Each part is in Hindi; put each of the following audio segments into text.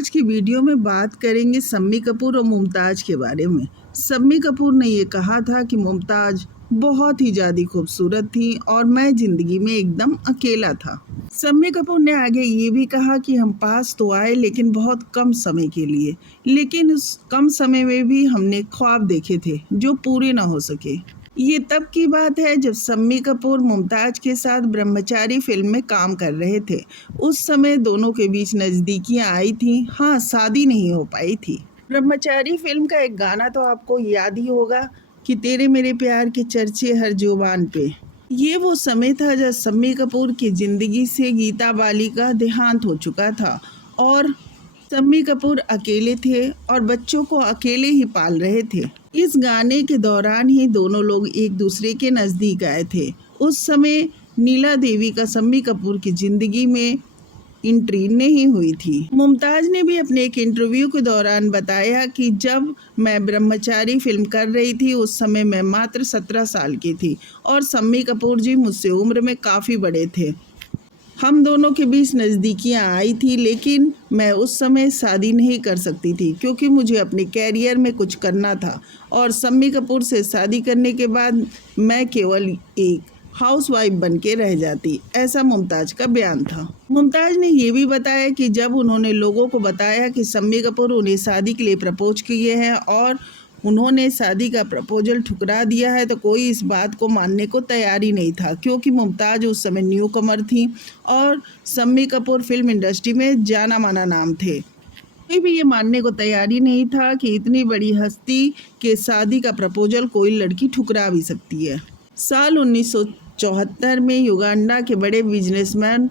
आज की वीडियो में बात करेंगे शम्मी कपूर और मुमताज़ के बारे में। शम्मी कपूर ने ये कहा था कि मुमताज़ बहुत ही ज़्यादा खूबसूरत थी और मैं ज़िंदगी में एकदम अकेला था। शम्मी कपूर ने आगे ये भी कहा कि हम पास तो आए लेकिन बहुत कम समय के लिए, लेकिन उस कम समय में भी हमने ख्वाब देखे थे जो पूरे ना हो सके। ये तब की बात है जब शम्मी कपूर मुमताज़ के साथ ब्रह्मचारी फिल्म में काम कर रहे थे। उस समय दोनों के बीच नज़दीकियाँ आई थीं, हाँ शादी नहीं हो पाई थी। ब्रह्मचारी फिल्म का एक गाना तो आपको याद ही होगा कि तेरे मेरे प्यार के चर्चे हर जुबान पे। ये वो समय था जब शम्मी कपूर की ज़िंदगी से गीता बाली का देहांत हो चुका था और शम्मी कपूर अकेले थे और बच्चों को अकेले ही पाल रहे थे। इस गाने के दौरान ही दोनों लोग एक दूसरे के नज़दीक आए थे। उस समय नीला देवी का शम्मी कपूर की ज़िंदगी में एंट्री नहीं हुई थी। मुमताज़ ने भी अपने एक इंटरव्यू के दौरान बताया कि जब मैं ब्रह्मचारी फिल्म कर रही थी उस समय मैं मात्र 17 साल की थी और शम्मी कपूर जी मुझसे उम्र में काफ़ी बड़े थे। हम दोनों के बीच नज़दीकियाँ आई थी लेकिन मैं उस समय शादी नहीं कर सकती थी क्योंकि मुझे अपने कैरियर में कुछ करना था और शम्मी कपूर से शादी करने के बाद मैं केवल एक हाउसवाइफ बन के रह जाती, ऐसा मुमताज़ का बयान था। मुमताज़ ने ये भी बताया कि जब उन्होंने लोगों को बताया कि शम्मी कपूर उन्हें शादी के लिए प्रपोज किए हैं और उन्होंने शादी का प्रपोजल ठुकरा दिया है तो कोई इस बात को मानने को तैयार ही नहीं था क्योंकि मुमताज़ उस समय न्यू कमर थी और शम्मी कपूर फिल्म इंडस्ट्री में जाना माना नाम थे। कोई भी ये मानने को तैयार ही नहीं था कि इतनी बड़ी हस्ती के शादी का प्रपोजल कोई लड़की ठुकरा भी सकती है। साल 1974 में युगांडा के बड़े बिजनेसमैन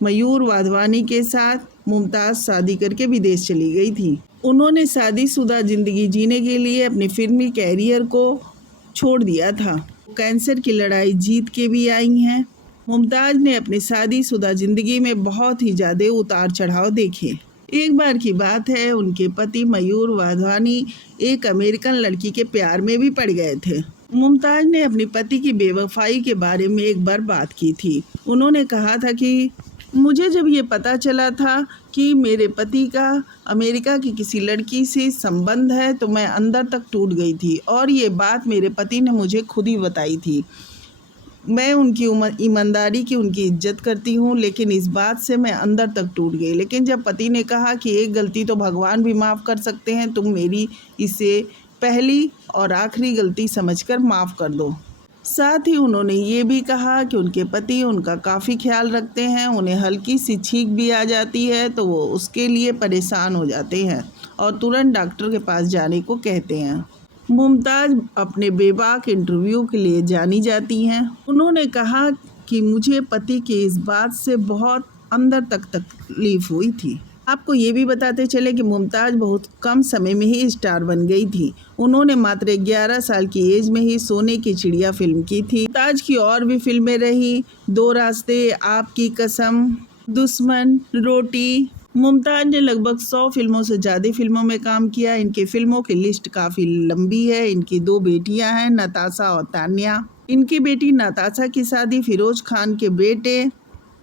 मयूर वाधवानी के साथ मुमताज़ शादी करके विदेश चली गई थी। उन्होंने शादीशुदा ज़िंदगी जीने के लिए अपने फिल्मी कैरियर को छोड़ दिया था। कैंसर की लड़ाई जीत के भी आई हैं। मुमताज़ ने अपनी शादीशुदा ज़िंदगी में बहुत ही ज़्यादा उतार चढ़ाव देखे। एक बार की बात है उनके पति मयूर वाधवानी एक अमेरिकन लड़की के प्यार में भी पड़ गए थे। मुमताज़ ने अपने पति की बेवफाई के बारे में एक बार बात की थी। उन्होंने कहा था कि मुझे जब ये पता चला था कि मेरे पति का अमेरिका की किसी लड़की से संबंध है तो मैं अंदर तक टूट गई थी और ये बात मेरे पति ने मुझे खुद ही बताई थी। मैं उनकी ईमानदारी की उनकी इज्जत करती हूँ लेकिन इस बात से मैं अंदर तक टूट गई। लेकिन जब पति ने कहा कि एक गलती तो भगवान भी माफ़ कर सकते हैं, तुम मेरी इसे पहली और आखिरी गलती समझकर माफ़ कर दो। साथ ही उन्होंने ये भी कहा कि उनके पति उनका काफ़ी ख्याल रखते हैं, उन्हें हल्की सी छींक भी आ जाती है तो वो उसके लिए परेशान हो जाते हैं और तुरंत डॉक्टर के पास जाने को कहते हैं। मुमताज़ अपने बेबाक इंटरव्यू के लिए जानी जाती हैं। उन्होंने कहा कि मुझे पति की इस बात से बहुत अंदर तक तकलीफ़ हुई थी। आपको ये भी बताते चले कि मुमताज़ बहुत कम समय में ही स्टार बन गई थी। उन्होंने मात्र 11 साल की एज में ही सोने की चिड़िया फिल्म की थी। मुमताज़ की और भी फिल्में रही, दो रास्ते, आपकी कसम, दुश्मन, रोटी। मुमताज़ ने लगभग 100 फिल्मों से ज़्यादा फिल्मों में काम किया। इनकी फिल्मों की लिस्ट काफ़ी लंबी है। इनकी 2 बेटियां हैं, नताशा और तान्या। इनकी बेटी नताशा की शादी फिरोज़ खान के बेटे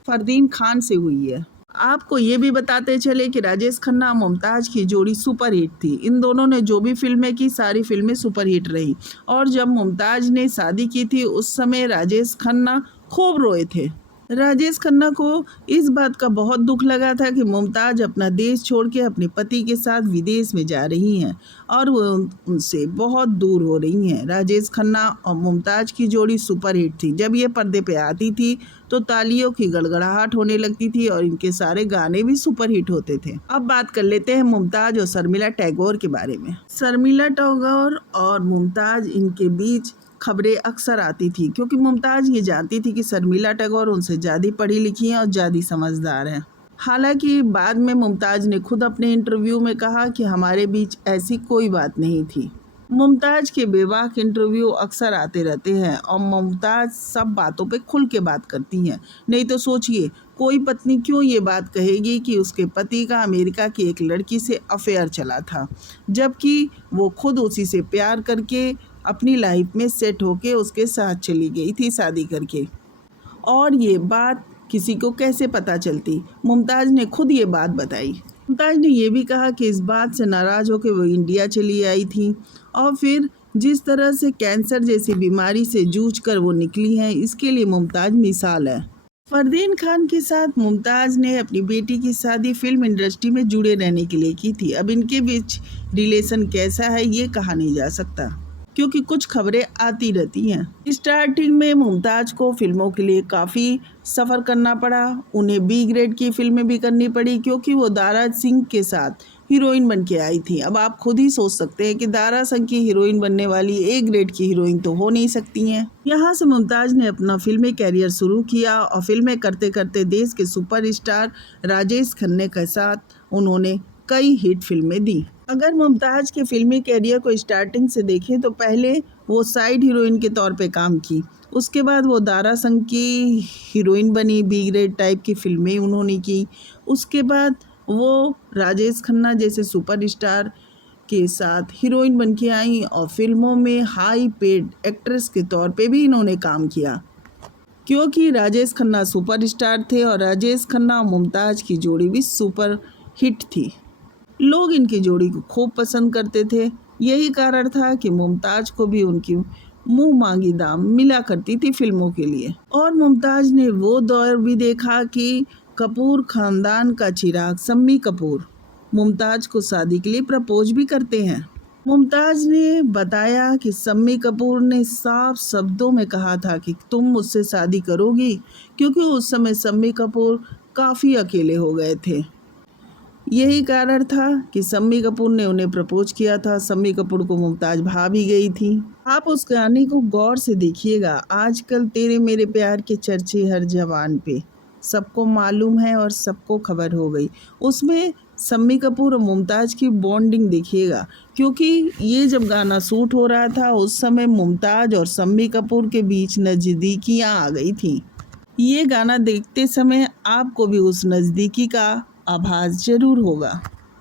फरदीन खान से हुई है। आपको ये भी बताते चले कि राजेश खन्ना और मुमताज़ की जोड़ी सुपरहिट थी। इन दोनों ने जो भी फिल्में की सारी फिल्में सुपरहिट रही और जब मुमताज़ ने शादी की थी उस समय राजेश खन्ना खूब रोए थे। राजेश खन्ना को इस बात का बहुत दुख लगा था कि मुमताज़ अपना देश छोड़ के अपने पति के साथ विदेश में जा रही हैं और वो उनसे बहुत दूर हो रही हैं। राजेश खन्ना और मुमताज़ की जोड़ी सुपरहिट थी। जब ये पर्दे पे आती थी तो तालियों की गड़गड़ाहट होने लगती थी और इनके सारे गाने भी सुपरहिट होते थे। अब बात कर लेते हैं मुमताज़ और शर्मिला टैगोर के बारे में। शर्मिला टैगोर और मुमताज़ इनके बीच खबरें अक्सर आती थी क्योंकि मुमताज़ ये जानती थी कि शर्मिला टैगोर उनसे ज़्यादा पढ़ी लिखी हैं और ज़्यादा समझदार हैं। हालांकि बाद में मुमताज़ ने खुद अपने इंटरव्यू में कहा कि हमारे बीच ऐसी कोई बात नहीं थी। मुमताज़ के बेबाक इंटरव्यू अक्सर आते रहते हैं और मुमताज़ सब बातों पे खुल के बात करती हैं। नहीं तो सोचिए कोई पत्नी क्यों ये बात कहेगी कि उसके पति का अमेरिका की एक लड़की से अफेयर चला था, जबकि वो खुद उसी से प्यार करके अपनी लाइफ में सेट होके उसके साथ चली गई थी शादी करके। और ये बात किसी को कैसे पता चलती? मुमताज़ ने खुद ये बात बताई। मुमताज़ ने ये भी कहा कि इस बात से नाराज़ होकर वो इंडिया चली आई थी और फिर जिस तरह से कैंसर जैसी बीमारी से जूझकर वो निकली हैं, इसके लिए मुमताज़ मिसाल है। फरदीन खान के साथ मुमताज़ ने अपनी बेटी की शादी फिल्म इंडस्ट्री में जुड़े रहने के लिए की थी। अब इनके बीच रिलेशन कैसा है ये कहा नहीं जा सकता, क्योंकि कुछ खबरें आती रहती हैं। स्टार्टिंग में मुमताज़ को फिल्मों के लिए काफ़ी सफ़र करना पड़ा। उन्हें बी ग्रेड की फिल्में भी करनी पड़ी, क्योंकि वो दारा सिंह के साथ हीरोइन बन के आई थी। अब आप खुद ही सोच सकते हैं कि दारा सिंह की हीरोइन बनने वाली ए ग्रेड की हीरोइन तो हो नहीं सकती हैं। यहाँ से मुमताज़ ने अपना फिल्मी कैरियर शुरू किया और फिल्में करते करते देश के सुपरस्टार राजेश खन्ना के साथ उन्होंने कई हिट फिल्में दी। अगर मुमताज़ के फिल्मी कैरियर को स्टार्टिंग से देखें तो पहले वो साइड हीरोइन के तौर पे काम की, उसके बाद वो दारा सिंह की हीरोइन बनी, बी ग्रेड टाइप की फिल्में उन्होंने की। उसके बाद वो राजेश खन्ना जैसे सुपरस्टार के साथ हीरोइन बन के आई और फिल्मों में हाई पेड एक्ट्रेस के तौर पे भी इन्होंने काम किया, क्योंकि राजेश खन्ना सुपरस्टार थे और राजेश खन्ना और मुमताज़ की जोड़ी भी सुपर हिट थी। लोग इनकी जोड़ी को खूब पसंद करते थे। यही कारण था कि मुमताज़ को भी उनकी मुंह मांगी दाम मिला करती थी फिल्मों के लिए। और मुमताज़ ने वो दौर भी देखा कि कपूर खानदान का चिराग शम्मी कपूर मुमताज़ को शादी के लिए प्रपोज भी करते हैं। मुमताज़ ने बताया कि शम्मी कपूर ने साफ शब्दों में कहा था कि तुम मुझसे शादी करोगी, क्योंकि उस समय शम्मी कपूर काफ़ी अकेले हो गए थे। यही कारण था कि शम्मी कपूर ने उन्हें प्रपोज किया था। शम्मी कपूर को मुमताज़ भा भी गई थी। आप उस गाने को गौर से देखिएगा। आजकल तेरे मेरे प्यार के चर्चे हर जवान पे, सबको मालूम है और सबको खबर हो गई। उसमें शम्मी कपूर और मुमताज़ की बॉन्डिंग देखिएगा, क्योंकि ये जब गाना शूट हो रहा था उस समय मुमताज़ और शम्मी कपूर के बीच नज़दीकियाँ आ गई थी। ये गाना देखते समय आपको भी उस नज़दीकी का आभास ज़रूर होगा।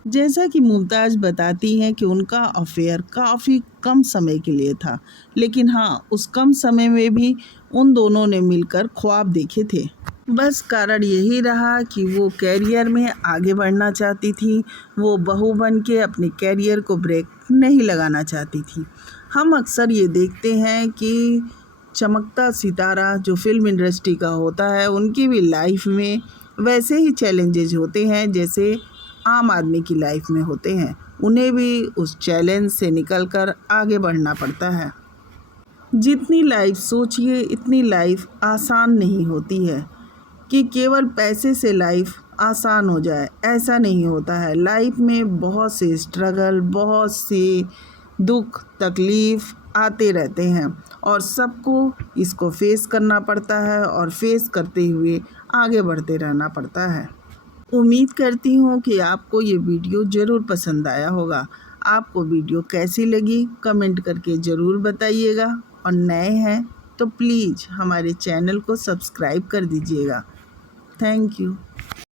जैसा कि मुमताज़ बताती हैं कि उनका अफेयर काफ़ी कम समय के लिए था, लेकिन हाँ, उस कम समय में भी उन दोनों ने मिलकर ख्वाब देखे थे। बस कारण यही रहा कि वो कैरियर में आगे बढ़ना चाहती थी। वो बहू बन के अपने कैरियर को ब्रेक नहीं लगाना चाहती थी। हम अक्सर ये देखते हैं कि चमकता सितारा जो फिल्म इंडस्ट्री का होता है, उनकी भी लाइफ में वैसे ही चैलेंजेस होते हैं जैसे आम आदमी की लाइफ में होते हैं। उन्हें भी उस चैलेंज से निकलकर आगे बढ़ना पड़ता है। जितनी लाइफ सोचिए इतनी लाइफ आसान नहीं होती है कि केवल पैसे से लाइफ आसान हो जाए, ऐसा नहीं होता है। लाइफ में बहुत से स्ट्रगल, बहुत से दुख तकलीफ़ आते रहते हैं और सबको इसको फेस करना पड़ता है और फेस करते हुए आगे बढ़ते रहना पड़ता है। उम्मीद करती हूँ कि आपको ये वीडियो ज़रूर पसंद आया होगा। आपको वीडियो कैसी लगी कमेंट करके ज़रूर बताइएगा और नए हैं तो प्लीज़ हमारे चैनल को सब्सक्राइब कर दीजिएगा। Thank you.